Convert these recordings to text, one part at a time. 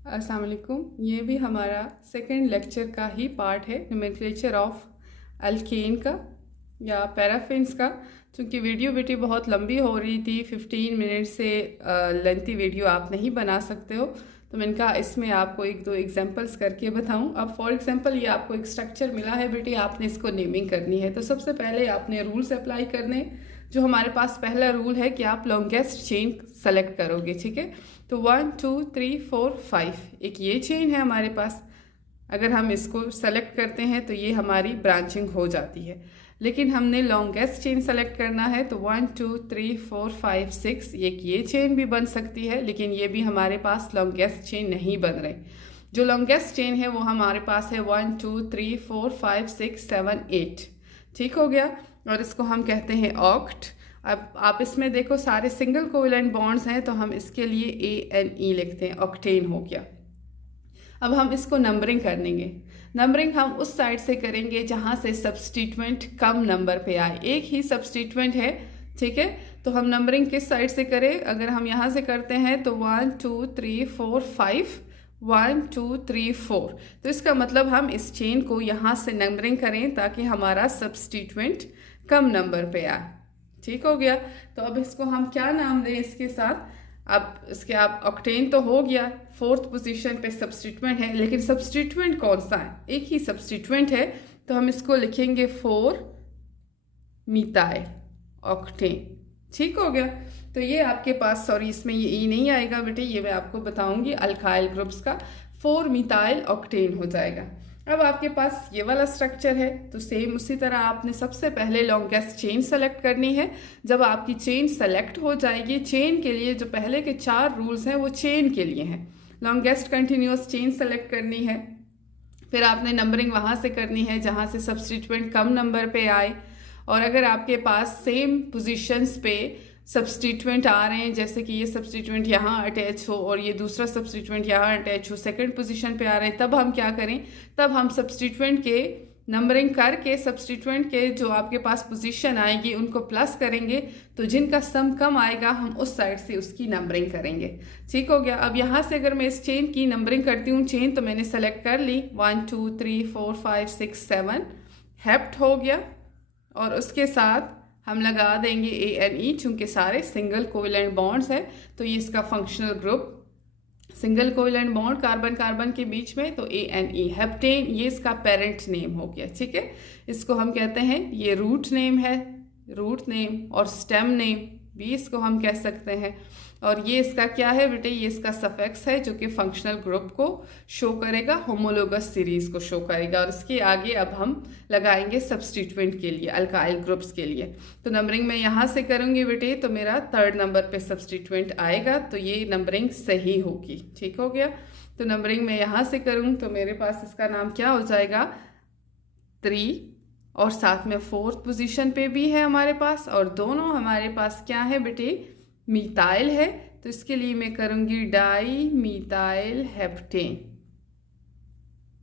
अस्सलाम वालेकुम। ये भी हमारा सेकंड लेक्चर का ही पार्ट है, नोमेनक्लेचर ऑफ अल्केन का या पैराफिन्स का। चूँकि वीडियो बेटी बहुत लंबी हो रही थी, 15 मिनट से लेंथी वीडियो आप नहीं बना सकते हो, तो मैंने कहा इसमें आपको एक दो एग्जांपल्स करके बताऊं। अब फॉर एग्जांपल ये आपको एक स्ट्रक्चर मिला है बेटी, आपने इसको नेमिंग करनी है। तो सबसे पहले आपने रूल्स अप्लाई करने। जो हमारे पास पहला रूल है कि आप लॉन्गेस्ट चेन सेलेक्ट करोगे, ठीक है। तो 1 2 3 4 5 एक ये चेन है हमारे पास। अगर हम इसको सेलेक्ट करते हैं तो ये हमारी ब्रांचिंग हो जाती है। लेकिन हमने लॉन्गेस्ट चेन सेलेक्ट करना है, तो 1 2 3 4 5 6 एक ये चेन भी बन सकती है, लेकिन ये भी हमारे पास लॉन्गेस्ट चेन नहीं बन रही। जो लॉन्गेस्ट चेन है वो हमारे पास है 1 2 3 4 5 6 7 8। ठीक हो गया, और इसको हम कहते हैं ऑक्ट। अब आप इसमें देखो सारे सिंगल कोवेलेंट बॉन्ड्स हैं, तो हम इसके लिए ANE लिखते हैं, ऑक्टेन हो गया। अब हम इसको नंबरिंग करेंगे। नंबरिंग हम उस साइड से करेंगे जहाँ से सब्स्टिट्यूएंट कम नंबर पे आए। एक ही सब्स्टिट्यूएंट है, ठीक है। तो हम नंबरिंग किस साइड से करें? अगर हम यहाँ से करते हैं तो 1 2 3 4 5 1 2 3 4। तो इसका मतलब हम इस चेन को यहाँ से नंबरिंग करें ताकि हमारा सब्स्टिट्यूएंट कम नंबर पे आए। ठीक हो गया। तो अब इसको हम क्या नाम दें इसके साथ? अब इसके आप ऑक्टेन तो हो गया, फोर्थ पोजीशन पे सब्स्टिट्यूएंट है, लेकिन सब्स्टिट्यूएंट कौन सा है? एक ही सब्स्टिट्यूएंट है, तो हम इसको लिखेंगे 4 मिथाइल ऑक्टेन। ठीक हो गया। तो ये आपके पास, सॉरी इसमें ये ई नहीं आएगा बेटे, ये मैं आपको बताऊंगी अल्काइल ग्रुप्स का। 4 मिथाइल ऑक्टेन हो जाएगा। अब आपके पास ये वाला स्ट्रक्चर है, तो सेम उसी तरह आपने सबसे पहले लॉन्गेस्ट चेन सेलेक्ट करनी है। जब आपकी चेन सेलेक्ट हो जाएगी, चेन के लिए जो पहले के 4 रूल्स हैं वो चेन के लिए हैं। लॉन्गेस्ट कंटिन्यूअस चेन सेलेक्ट करनी है, फिर आपने नंबरिंग वहाँ से करनी है जहाँ से सब्स्टिट्यूएंट कम नंबर पे आए। और अगर आपके पास सेम पोजीशंस पे सब्स्टिट्यूएंट आ रहे हैं, जैसे कि ये सब्स्टिट्यूएंट यहाँ अटैच हो और ये दूसरा सब्स्टिट्यूएंट यहाँ अटैच हो, सेकंड पोजीशन पे आ रहे हैं, तब हम क्या करें? तब हम सब्स्टिट्यूएंट के नंबरिंग करके सब्स्टिट्यूएंट के जो आपके पास पोजीशन आएगी उनको प्लस करेंगे, तो जिनका सम कम आएगा हम उस साइड से उसकी नंबरिंग करेंगे। ठीक हो गया। अब यहाँ से अगर मैं इस चेन की नंबरिंग करती हूँ, चेन तो मैंने सेलेक्ट कर ली, 1 2 3 4 5 6 7 हेप्ट हो गया, और उसके साथ हम लगा देंगे ANE। चूंकि सारे सिंगल कोवेलेंट बॉन्ड्स है, तो ये इसका functional group, single covalent bond carbon carbon के बीच में, तो ANE हेप्टेन, ये इसका पेरेंट नेम हो गया। ठीक है, इसको हम कहते हैं, ये रूट नेम है, रूट नेम, और स्टेम नेम भी इसको हम कह सकते हैं। और ये इसका क्या है बेटे? ये इसका सफिक्स है जो कि फंक्शनल ग्रुप को शो करेगा, होमोलोगस सीरीज को शो करेगा। और इसके आगे अब हम लगाएंगे सब्स्टिट्यूएंट के लिए, अल्काइल ग्रुप्स के लिए। तो नंबरिंग मैं यहाँ से करूँगी बेटे, तो मेरा 3rd नंबर पे सब्स्टिट्यूएंट आएगा, तो ये नंबरिंग सही होगी। ठीक हो गया। तो नंबरिंग मैं यहाँ से करूँ तो मेरे पास इसका नाम क्या हो जाएगा? 3, और साथ में 4th पोजीशन पे भी है हमारे पास, और दोनों हमारे पास क्या है बेटे? मिथाइल है। तो इसके लिए मैं करूंगी डाई मिथाइल हेप्टेन।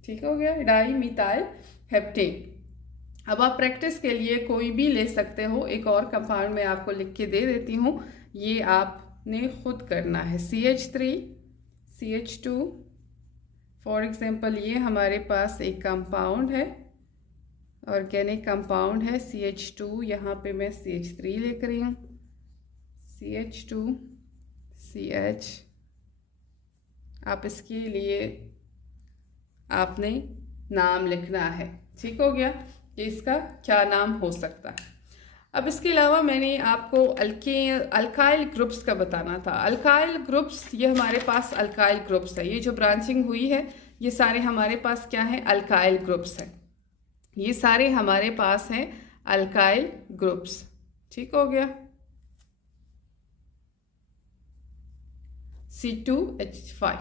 ठीक हो गया, डाई मिथाइल हेप्टेन। अब आप प्रैक्टिस के लिए कोई भी ले सकते हो, एक और कंपाउंड में आपको लिख के दे देती हूँ, ये आपने खुद करना है। CH3 CH2 फॉर एग्जाम्पल, ये हमारे पास एक कंपाउंड है, ऑर्गेनिक कंपाउंड है CH2, यहाँ पे मैं CH3 लिख रही हूँ, CH2 CH। आप इसके लिए आपने नाम लिखना है। ठीक हो गया, कि इसका क्या नाम हो सकता है। अब इसके अलावा मैंने आपको अल्काइल ग्रुप्स का बताना था। अल्काइल ग्रुप्स, ये हमारे पास अल्काइल ग्रुप्स है। ये जो ब्रांचिंग हुई है, ये सारे हमारे पास क्या है? अल्काइल ग्रुप्स हैं। ये सारे हमारे पास हैं अल्काइल ग्रुप्स। ठीक हो गया। C2H5।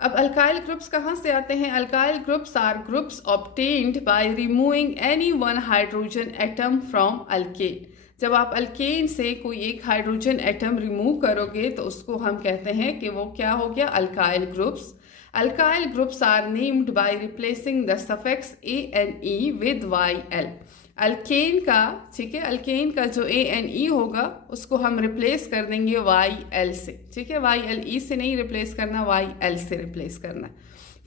अब अल्काइल ग्रुप्स कहाँ से आते हैं? Alkyl groups are groups obtained by removing any one hydrogen atom from alkane. जब आप अल्केन से कोई एक हाइड्रोजन एटम रिमूव करोगे तो उसको हम कहते हैं कि वो क्या हो गया? Alkyl groups. Alkyl groups are named by replacing the suffix ANE with YL। Alkane का, ठीक है, अल्केन का जो ANE होगा उसको हम रिप्लेस कर देंगे YL से, ठीक है, YLE से नहीं रिप्लेस करना, YL से रिप्लेस करना।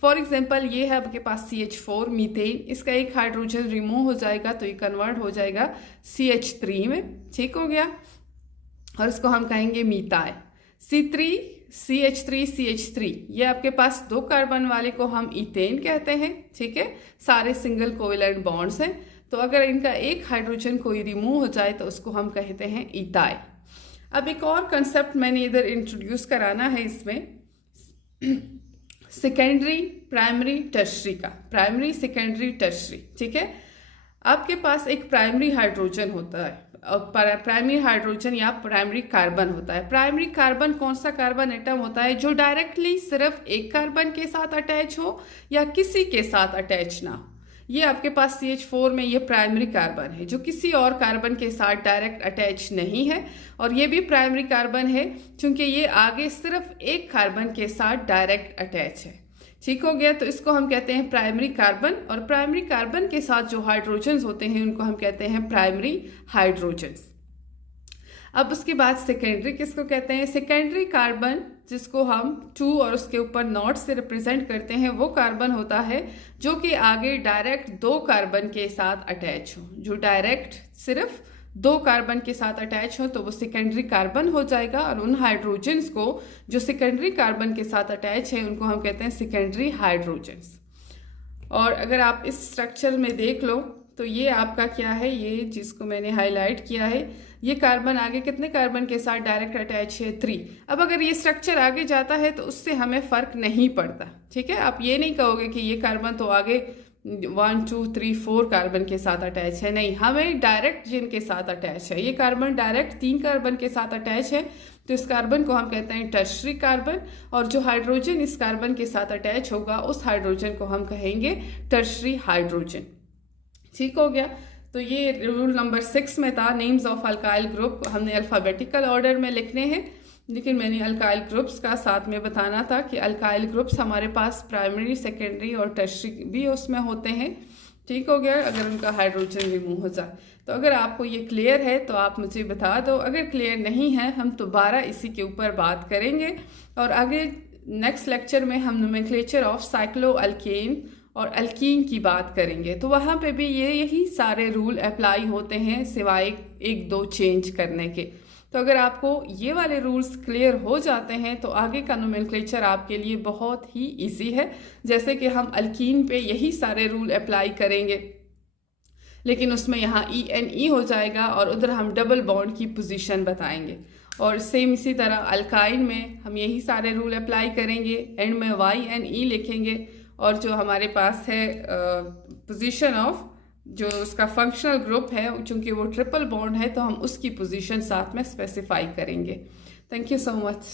फॉर एग्जाम्पल ये है आपके पास CH4 मीथेन, इसका एक हाइड्रोजन रिमूव हो जाएगा तो ये कन्वर्ट हो जाएगा CH3 में, ठीक हो गया, और इसको हम कहेंगे मीथाइल। C3 CH3 CH3 ये आपके पास 2 कार्बन वाले को हम इथेन कहते हैं, ठीक है, सारे सिंगल कोवेलेंट बॉन्ड्स हैं। तो अगर इनका एक हाइड्रोजन कोई रिमूव हो जाए तो उसको हम कहते हैं इथाइल। अब एक और कंसेप्ट मैंने इधर इंट्रोड्यूस कराना है इसमें, सेकेंडरी, प्राइमरी, टर्शरी का, प्राइमरी, सेकेंडरी, टर्शरी, ठीक है। आपके पास एक प्राइमरी हाइड्रोजन होता है, प्राइमरी हाइड्रोजन या प्राइमरी कार्बन होता है। प्राइमरी कार्बन कौन सा कार्बन एटम होता है? जो डायरेक्टली सिर्फ एक कार्बन के साथ अटैच हो या किसी के साथ अटैच ना हो। ये आपके पास CH4 में ये प्राइमरी कार्बन है जो किसी और कार्बन के साथ डायरेक्ट अटैच नहीं है, और ये भी प्राइमरी कार्बन है क्योंकि ये आगे सिर्फ एक कार्बन के साथ डायरेक्ट अटैच है, ठीक हो गया। तो इसको हम कहते हैं प्राइमरी कार्बन, और प्राइमरी कार्बन के साथ जो हाइड्रोजन्स होते हैं उनको हम कहते हैं प्राइमरी हाइड्रोजन्स। अब उसके बाद सेकेंडरी किसको कहते हैं? सेकेंडरी कार्बन जिसको हम 2 और उसके ऊपर नॉट से रिप्रेजेंट करते हैं, वो कार्बन होता है जो कि आगे डायरेक्ट 2 कार्बन के साथ अटैच हो, जो डायरेक्ट सिर्फ 2 कार्बन के साथ अटैच हो तो वो सेकेंडरी कार्बन हो जाएगा, और उन हाइड्रोजन्स को जो सेकेंडरी कार्बन के साथ अटैच है उनको हम कहते हैं सेकेंडरी हाइड्रोजन्स। और अगर आप इस स्ट्रक्चर में देख लो तो ये आपका क्या है, ये जिसको मैंने हाईलाइट किया है, ये कार्बन आगे कितने कार्बन के साथ डायरेक्ट अटैच है? 3। अब अगर ये स्ट्रक्चर आगे जाता है तो उससे हमें फ़र्क नहीं पड़ता, ठीक है। आप ये नहीं कहोगे कि ये कार्बन तो आगे 1 2 3 4 कार्बन के साथ अटैच है, नहीं, हमें डायरेक्ट जिनके साथ अटैच है, ये कार्बन डायरेक्ट 3 कार्बन के साथ अटैच है तो इस कार्बन को हम कहते हैं टर्शरी कार्बन, और जो हाइड्रोजन इस कार्बन के साथ अटैच होगा उस हाइड्रोजन को हम कहेंगे टर्शरी हाइड्रोजन, ठीक हो गया। तो ये रूल नंबर 6 में था, नेम्स ऑफ अल्काइल ग्रुप हमने अल्फ़ाबेटिकल ऑर्डर में लिखने हैं, लेकिन मैंने अल्काइल ग्रुप्स का साथ में बताना था कि अल्काइल ग्रुप्स हमारे पास प्राइमरी, सेकेंडरी और टर्शरी भी उसमें होते हैं, ठीक हो गया, अगर उनका हाइड्रोजन रिमूव हो जाए। तो अगर आपको ये क्लियर है तो आप मुझे बता दो, अगर क्लियर नहीं है हम दोबारा इसी के ऊपर बात करेंगे, और आगे नेक्स्ट लेक्चर में हम नोमेनक्लेचर ऑफ साइक्लो अल्केन और अल्कीन की बात करेंगे, तो वहाँ पे भी यही सारे रूल अप्लाई होते हैं सिवाय 1-2 चेंज करने के। तो अगर आपको ये वाले रूल्स क्लियर हो जाते हैं तो आगे का नोमेनक्लेचर आपके लिए बहुत ही इजी है। जैसे कि हम अल्कीन पे यही सारे रूल अप्लाई करेंगे, लेकिन उसमें यहाँ ENE हो जाएगा और उधर हम डबल बॉन्ड की पोजीशन बताएंगे, और सेम इसी तरह अल्काइन में हम यही सारे रूल अप्लाई करेंगे, एंड में YNE लिखेंगे, और जो हमारे पास है पोजीशन ऑफ जो उसका फंक्शनल ग्रुप है, चूंकि वो ट्रिपल बॉन्ड है तो हम उसकी पोजीशन साथ में स्पेसिफाई करेंगे। Thank you so much.